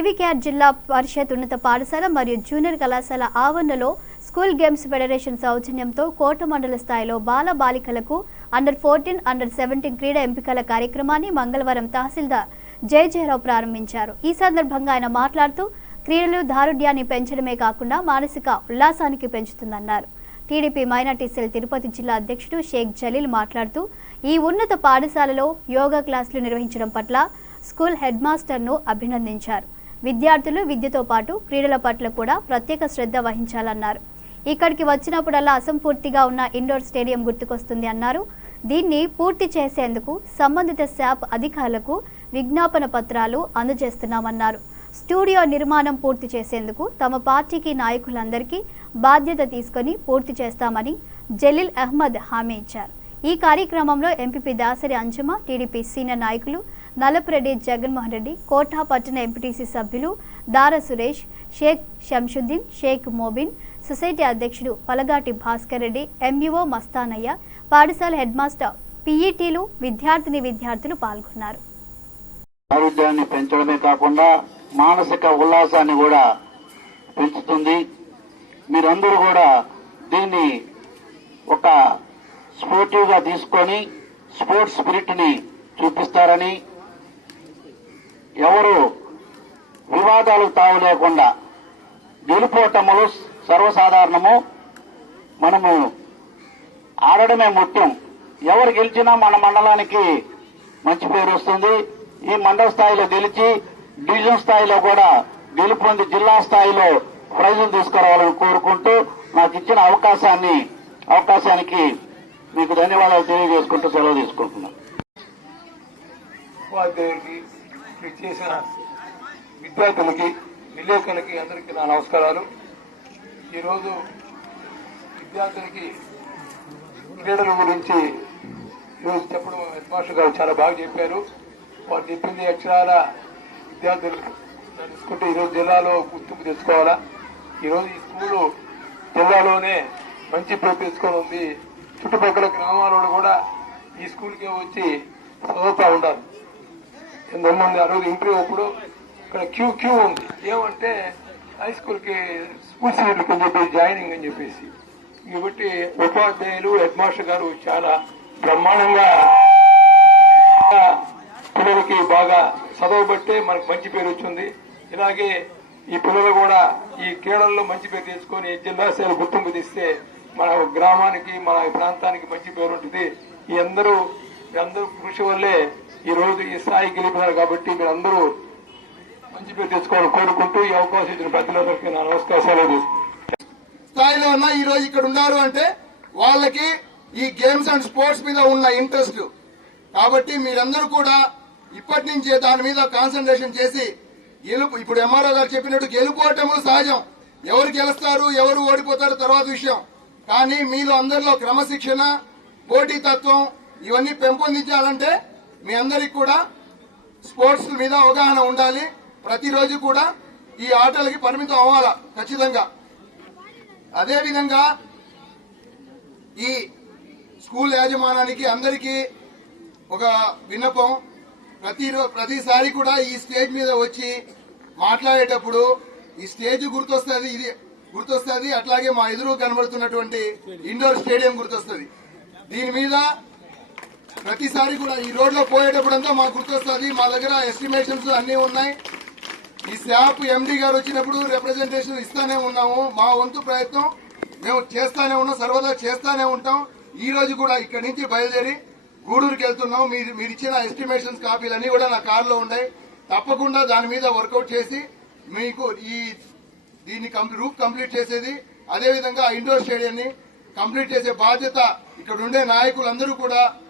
కేవీకేఆర్ జిల్లా పరిషత్ ఉన్నత పాఠశాల మరియు జూనియర్ కళాశాల ఆవరణలో స్కూల్ గేమ్స్ ఫెడరేషన్ సౌజన్యంతో కోట మండల స్థాయిలో బాల బాలికలకు అండర్-14, అండర్-17 క్రీడా ఎంపికల కార్యక్రమాన్ని మంగళవారం తహసీల్దార్ జయజయరావు ప్రారంభించారు. ఈ సందర్భంగా ఆయన మాట్లాడుతూ క్రీడలు దారుఢ్యాన్ని పెంచడమే కాకుండా మానసిక ఉల్లాసానికి పెంచుతుందన్నారు. టీడీపీ మైనార్టీ సెల్ తిరుపతి జిల్లా అధ్యక్షుడు షేక్ జలీల్ మాట్లాడుతూ ఈ ఉన్నత పాఠశాలలో యోగా క్లాసులు నిర్వహించడం పట్ల స్కూల్ హెడ్ మాస్టర్ను అభినందించారు. విద్యార్థులు విద్యతో పాటు క్రీడల పట్ల కూడా ప్రత్యేక శ్రద్ధ వహించాలన్నారు. ఇక్కడికి వచ్చినప్పుడల్లా అసంపూర్తిగా ఉన్న ఇండోర్ స్టేడియం గుర్తుకొస్తుంది అన్నారు. దీన్ని పూర్తి చేసేందుకు సంబంధిత శాప్ అధికారులకు విజ్ఞాపన పత్రాలు అందజేస్తున్నామన్నారు. స్టూడియో నిర్మాణం పూర్తి చేసేందుకు తమ పార్టీకి నాయకులందరికీ బాధ్యత తీసుకొని పూర్తి చేస్తామని జలీల్ అహ్మద్ హామీ ఇచ్చారు. ఈ కార్యక్రమంలో MPP Dasari Anjamma, TDP senior నాయకులు నలపరెడ్డి జగన్మోహన్ రెడ్డి, కోటా పట్టణ ఎంపీటీసీ సభ్యులు దార సురేష్, షేక్ శంషుద్దీన్, షేక్ మోబిన్, సొసైటీ అధ్యక్షుడు పలగాటి భాస్కర్ రెడ్డి, ఎంఈఓ మస్తానయ్య, పాఠశాల హెడ్ మాస్టర్, పీఈటీలు, విద్యార్థులు పాల్గొన్నారు. ఆరోగ్యాన్ని పెంచడమే కాకుండా మానసిక ఉల్లాసాన్ని కూడా పెంచుతుంది. మీరందరూ కూడా దీన్ని ఒక స్పోర్టివ్ గా తీసుకొని స్పోర్ట్స్ స్పిరిట్ ని చూపిస్తారని, ఎవరు వివాదాలు తావు లేకుండా గెలుపోటములు సర్వసాధారణము, మనము ఆడడమే ముఖ్యం. ఎవరు గెలిచినా మన మండలానికి మంచి పేరు వస్తుంది. ఈ మండల స్థాయిలో గెలిచి డివిజన్ స్థాయిలో కూడా గెలుపొంది జిల్లా స్థాయిలో ప్రైజులు తీసుకురావాలని కోరుకుంటూ నాకు ఇచ్చిన అవకాశానికి మీకు ధన్యవాదాలు తెలియజేసుకుంటూ సెలవు తీసుకుంటున్నాను. ఉపాధ్యాయులకి, చేసిన విద్యార్థులకి, విలేకరులకి అందరికీ నా నమస్కారాలు. ఈరోజు విద్యార్థులకి క్రీడల గురించి ఈరోజు చెప్పడం హెడ్ మాస్టర్ గారు చాలా బాగా చెప్పారు. వారు చెప్పింది అక్షరాల విద్యార్థులు తెలుసుకుంటే ఈరోజు జిల్లాలో గుర్తింపు తెచ్చుకోవాలా. ఈరోజు ఈ స్కూలు జిల్లాలోనే మంచి పేరు తెచ్చుకొని ఉంది. చుట్టుపక్కల గ్రామాలలో కూడా ఈ స్కూల్కే వచ్చి చదువుతూ ఉంటారు. ఎంతమంది ఆ రోజు ఇంటర్వ్యూ అప్పుడు ఇక్కడ క్యూ ఉంది. ఏమంటే హై స్కూల్కి స్కూల్ సీట్లకి అని చెప్పేసి జాయినింగ్ అని చెప్పేసి. కాబట్టి ఉపాధ్యాయులు, హెడ్ మాస్టర్ గారు చాలా బ్రహ్మాండంగా పిల్లలకి బాగా చదవబట్టే మనకు మంచి పేరు వచ్చింది. ఇలాగే ఈ పిల్లలు కూడా ఈ క్రీడల్లో మంచి పేరు తెచ్చుకొని జిల్లా స్థాయిలో గుర్తింపు తీస్తే మన గ్రామానికి, మన ప్రాంతానికి మంచి పేరు ఉంటుంది. ఈ అందరూ కృషి వల్లే ఈ రోజు ఈ స్థాయి గెలిపినారు. కాబట్టి మీరందరూ మంచి పేరు తెచ్చుకోవాలని కోరుకుంటూ ఈ అవకాశం ఇచ్చిన ప్రజలందరికీ నా నమస్కారాలు. స్థాయిలో ఉన్న ఈ రోజు ఇక్కడ ఉన్నారు అంటే వాళ్ళకి ఈ గేమ్స్ అండ్ స్పోర్ట్స్ మీద ఉన్న ఇంట్రెస్ట్. కాబట్టి మీరందరూ కూడా ఇప్పటి నుంచే దాని మీద కాన్సన్ట్రేషన్ చేసి ఇప్పుడు ఎంఆర్ఓ గారు చెప్పినట్టు గెలుపోవటములు సహజం. ఎవరు గెలుస్తారు, ఎవరు ఓడిపోతారు తర్వాత విషయం. కానీ మీలో అందరిలో క్రమశిక్షణ, పోటీతత్వం ఇవన్నీ పెంపొందించాలంటే మీ అందరికి కూడా స్పోర్ట్స్ మీద అవగాహన ఉండాలి. ప్రతిరోజు కూడా ఈ ఆటలకి పరిమితం అవ్వాలా ఖచ్చితంగా. అదేవిధంగా ఈ స్కూల్ యాజమానానికి అందరికీ ఒక విన్నపం, ప్రతిసారి కూడా ఈ స్టేజ్ మీద వచ్చి మాట్లాడేటప్పుడు ఈ స్టేజ్ గుర్తొస్తుంది, అట్లాగే మా ఎదురు కనబడుతున్నటువంటి ఇండోర్ స్టేడియం గుర్తొస్తుంది. దీని మీద ప్రతిసారి కూడా ఈ రోడ్లో పోయేటప్పుడంతా మాకు గుర్తొస్తుంది. మా దగ్గర ఎస్టిమేషన్స్ అన్నీ ఉన్నాయి. ఈ శాప్ ఎండీ గారు వచ్చినప్పుడు రిప్రజెంటేషన్ ఇస్తానే ఉన్నాము. మా వంతు ప్రయత్నం మేము చేస్తానే ఉన్నాం, సర్వదా చేస్తానే ఉంటాం. ఈ రోజు కూడా ఇక్కడి నుంచి బయలుదేరి గూడూరుకి వెళ్తున్నాం. మీరు ఇచ్చిన ఎస్టిమేషన్స్ కాపీలన్నీ కూడా నా కారులో ఉన్నాయి. తప్పకుండా దాని మీద వర్కౌట్ చేసి మీకు దీన్ని రూప్ కంప్లీట్ చేసేది, అదేవిధంగా ఇండోర్ స్టేడియాన్ని కంప్లీట్ చేసే బాధ్యత ఇక్కడ ఉండే నాయకులందరూ కూడా